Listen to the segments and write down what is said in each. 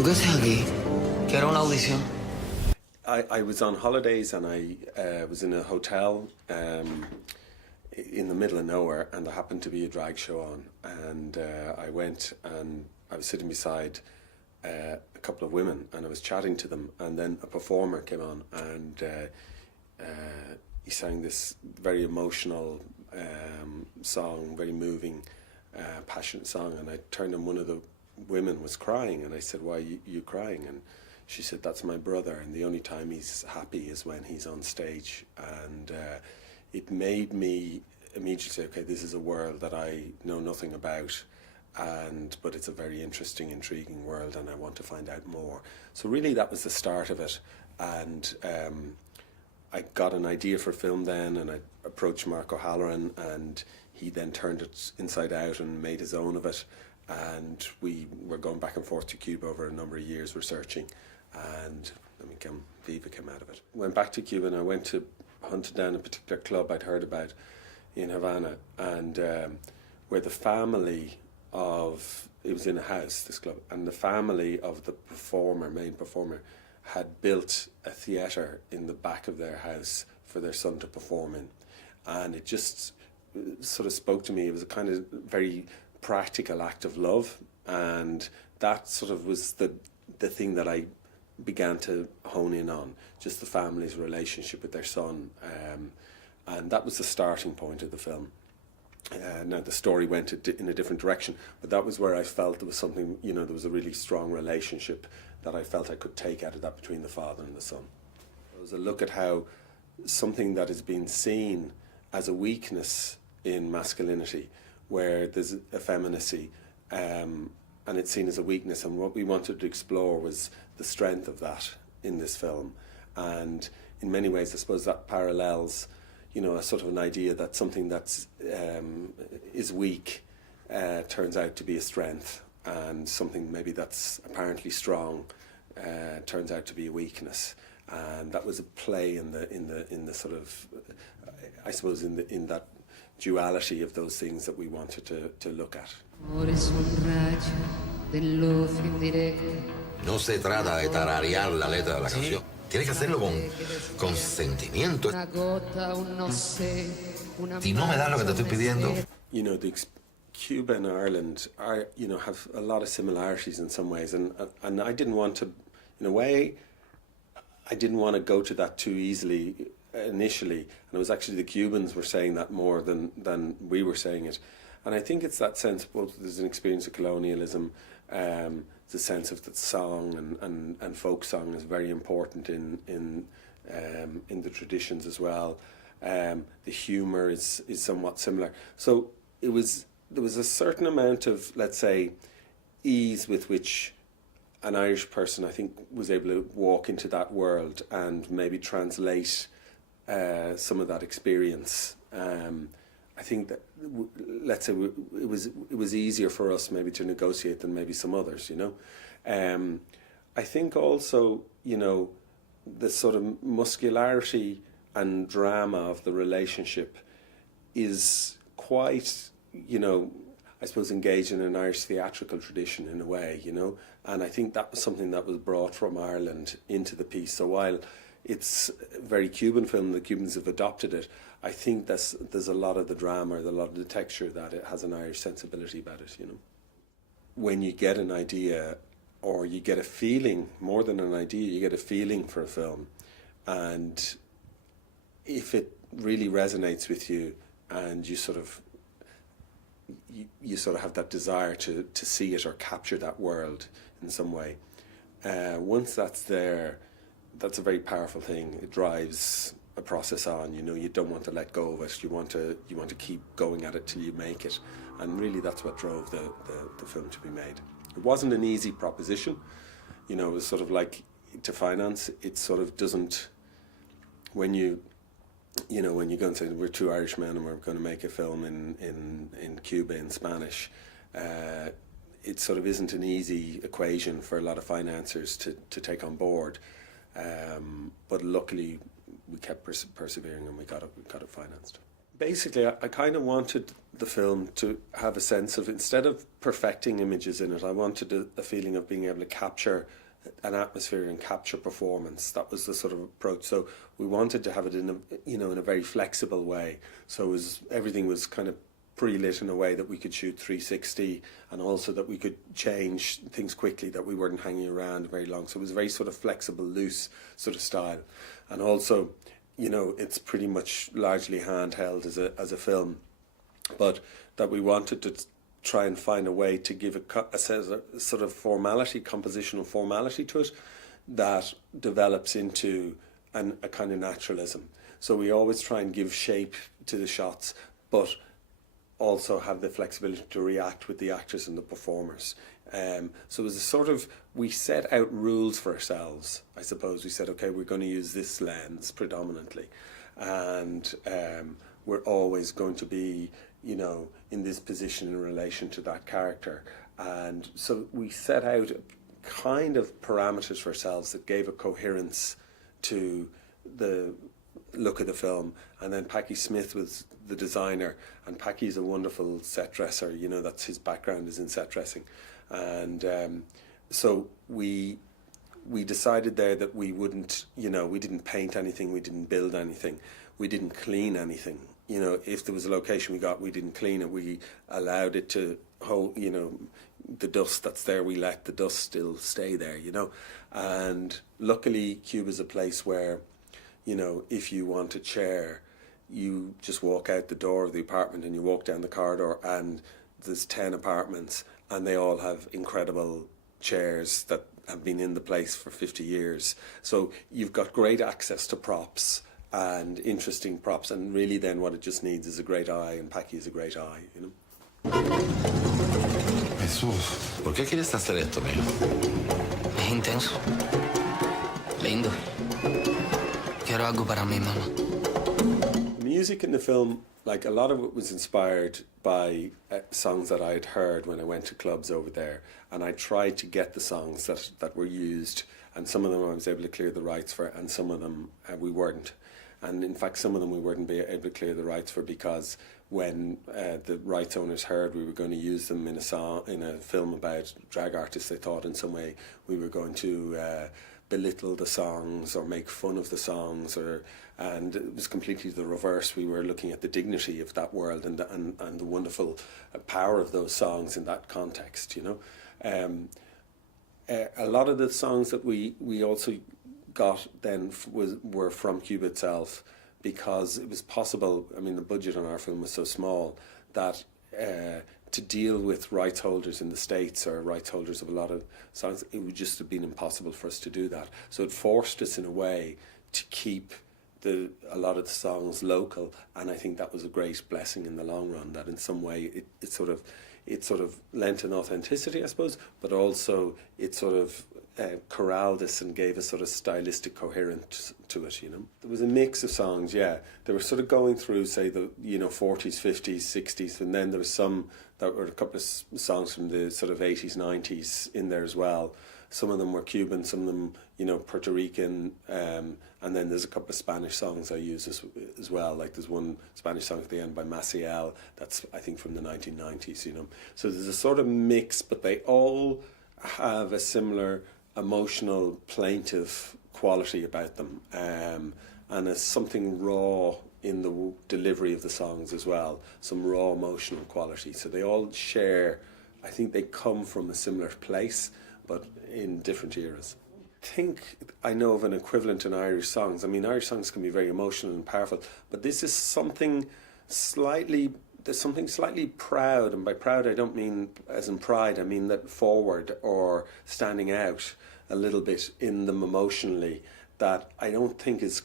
¿Tú qué haces aquí? Quiero una audición. I was on holidays and I was in a hotel in the middle of nowhere, and there happened to be a drag show on, and I went and I was sitting beside a couple of women and I was chatting to them, and then a performer came on and he sang this very emotional song, very moving, passionate song, and I turned and one of the women was crying, and I said, "Why are you crying?" And she said, "That's my brother, and the only time he's happy is when he's on stage." And it made me immediately say, okay, this is a world that I know nothing about, but it's a very interesting, intriguing world, and I want to find out more. So really that was the start of it. And I got an idea for film then, and I approached Mark O'Halloran, and he then turned it inside out and made his own of it. And we were going back and forth to Cuba over a number of years researching, and then Viva came out of it. Went back to Cuba and I went to hunted down a particular club I'd heard about in Havana, and where the family of, it was in a house, this club, and the family of the main performer, had built a theatre in the back of their house for their son to perform in. And it just sort of spoke to me. It was a kind of very practical act of love, and that sort of was the thing that I began to hone in on, just the family's relationship with their son, and that was the starting point of the film. Now the story went in a different direction, but that was where I felt there was something, there was a really strong relationship that I felt I could take out of that between the father and the son. It was a look at how something that has been seen as a weakness in masculinity, where there's effeminacy, and it's seen as a weakness, and what we wanted to explore was the strength of that in this film. And in many ways, I suppose that parallels, a sort of an idea that something that's is weak turns out to be a strength, and something maybe that's apparently strong turns out to be a weakness. And that was a play in the sort of, I suppose, in that duality of those things that we wanted to look at. No se trata de tararear la letra de la canción. Tienes que hacerlo con sentimiento. Si no me das lo que te estoy pidiendo. Cuba and Ireland are, have a lot of similarities in some ways, and I didn't want to, in a way, I didn't want to go to that too easily initially, and it was actually the Cubans were saying that more than we were saying it. And I think it's that sense, both there's an experience of colonialism, the sense of that song and folk song is very important in the traditions as well. The humour is somewhat similar. So there was a certain amount of, let's say, ease with which an Irish person, I think, was able to walk into that world and maybe translate some of that experience. I think that, let's say, it was easier for us maybe to negotiate than maybe some others, I think also, the sort of muscularity and drama of the relationship is quite, I suppose, engaged in an Irish theatrical tradition in a way, and I think that was something that was brought from Ireland into the piece. So while it's a very Cuban film, the Cubans have adopted it, I think there's a lot of the drama, a lot of the texture that it has an Irish sensibility about it, When you get an idea, or you get a feeling, more than an idea, you get a feeling for a film, and if it really resonates with you and you sort of have that desire to see it or capture that world in some way, once that's there, that's a very powerful thing. It drives a process on. You don't want to let go of it. You want to keep going at it till you make it, and really that's what drove the film to be made. It wasn't an easy proposition. It was sort of like, to finance. It sort of doesn't, when you go and say we're two Irishmen and we're going to make a film in Cuba in Spanish, it sort of isn't an easy equation for a lot of financiers to take on board. But luckily we kept persevering and we got it financed. Basically, I kind of wanted the film to have a sense of, instead of perfecting images in it, I wanted a feeling of being able to capture an atmosphere and capture performance. That was the sort of approach. So we wanted to have it in a very flexible way. So everything was kind of pre-lit in a way that we could shoot 360, and also that we could change things quickly, that we weren't hanging around very long. So it was a very sort of flexible, loose sort of style. And also, it's pretty much largely handheld as a film, but that we wanted to try and find a way to give a sort of compositional formality to it that develops into a kind of naturalism. So we always try and give shape to the shots, but also have the flexibility to react with the actors and the performers. So it was a sort of, we set out rules for ourselves, I suppose. We said, okay, we're going to use this lens predominantly, and we're always going to be, in this position in relation to that character. And so we set out kind of parameters for ourselves that gave a coherence to the look of the film. And then Packy Smith was the designer, and Packy's a wonderful set dresser. That's his background, is in set dressing. And so we decided there that we wouldn't, we didn't paint anything, we didn't build anything, we didn't clean anything. If there was a location we didn't clean it. We allowed it to hold, the dust that's there, we let the dust still stay there, And luckily, Cuba's a place where, if you want a chair, you just walk out the door of the apartment and you walk down the corridor, and there's 10 apartments, and they all have incredible chairs that have been in the place for 50 years. So you've got great access to props and interesting props, and really then what it just needs is a great eye, and Packy is a great eye, Jesús, ¿por qué quieres hacer esto, mío? Es intenso. Lindo. Quiero algo para mi mamá. Music in the film, like a lot of it was inspired by songs that I had heard when I went to clubs over there, and I tried to get the songs that were used, and some of them I was able to clear the rights for, and some of them we weren't. And in fact, some of them we weren't able to clear the rights for, because when the rights owners heard we were going to use them in a film about drag artists, they thought in some way we were going to belittle the songs or make fun of the songs, and it was completely the reverse. We were looking at the dignity of that world and the wonderful power of those songs in that context. A lot of the songs that we also got then were from Cuba itself, because it was possible. I mean, the budget on our film was so small that to deal with rights holders in the States, or rights holders of a lot of songs, it would just have been impossible for us to do that. So it forced us in a way to keep a lot of the songs local, and I think that was a great blessing in the long run, that in some way it sort of lent an authenticity, I suppose, but also it sort of corralled us and gave a sort of stylistic coherence to it. There was a mix of songs. They were sort of going through, say, the 40s, 50s, 60s, and then there was some that were a couple of songs from the sort of 80s, 90s in there as well. Some of them were Cuban, some of them Puerto Rican, and then there's a couple of Spanish songs I use as well. Like there's one Spanish song at the end by Maciel that's, I think, from the 1990s. So there's a sort of mix, but they all have a similar emotional, plaintive quality about them, and there's something raw in the delivery of the songs as well, some raw emotional quality. So they all share, I think they come from a similar place, but in different eras. I think I know of an equivalent in Irish songs. I mean, Irish songs can be very emotional and powerful, but this is something slightly proud, and by proud I don't mean as in pride, I mean that forward or standing out a little bit in them emotionally, that I don't think is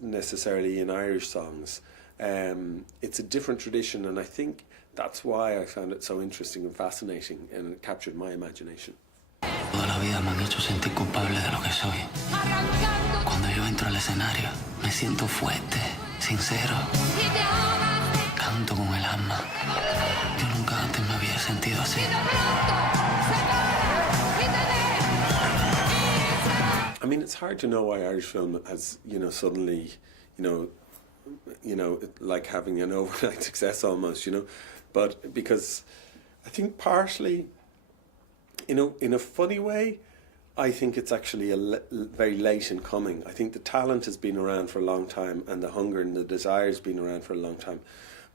necessarily in Irish songs. It's a different tradition, and I think that's why I found it so interesting and fascinating, and it captured my imagination. Toda la vida me han hecho sentir culpable de lo que soy. Cuando yo entro al escenario, me siento fuerte, sincero. Canto con el alma. Yo nunca antes me había sentido así. I mean, it's hard to know why Irish film has, suddenly, you know, like having an overnight success almost, you know, but because I think partially, you know, in a funny way, I think it's actually very late in coming. I think the talent has been around for a long time, and the hunger and the desire has been around for a long time.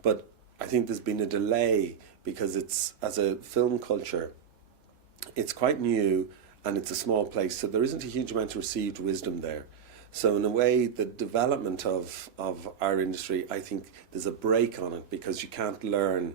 But I think there's been a delay because it's, as a film culture, it's quite new and it's a small place, so there isn't a huge amount of received wisdom there. So in a way, the development of our industry, I think there's a break on it because you can't learn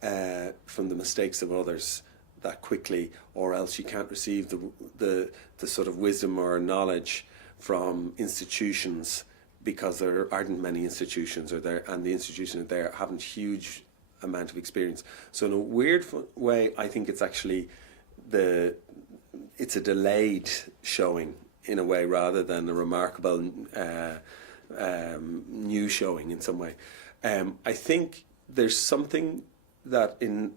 from the mistakes of others that quickly, or else you can't receive the sort of wisdom or knowledge from institutions, because there aren't many institutions are there, and the institutions there haven't huge amount of experience. So in a weird way, I think it's actually it's a delayed showing in a way, rather than a remarkable new showing in some way. I think there's something that in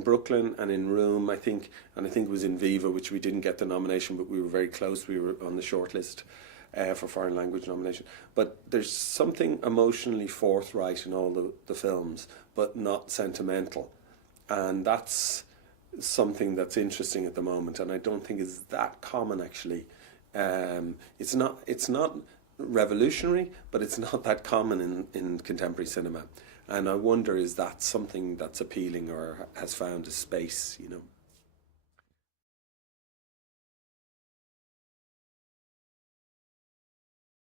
Brooklyn and in Room, I think it was in Viva, which we didn't get the nomination, but we were very close. We were on the shortlist for foreign language nomination. But there's something emotionally forthright in all the films, but not sentimental, and that's something that's interesting at the moment, and I don't think is that common actually. It's not revolutionary, but it's not that common in contemporary cinema. And I wonder, is that something that's appealing or has found a space, you know?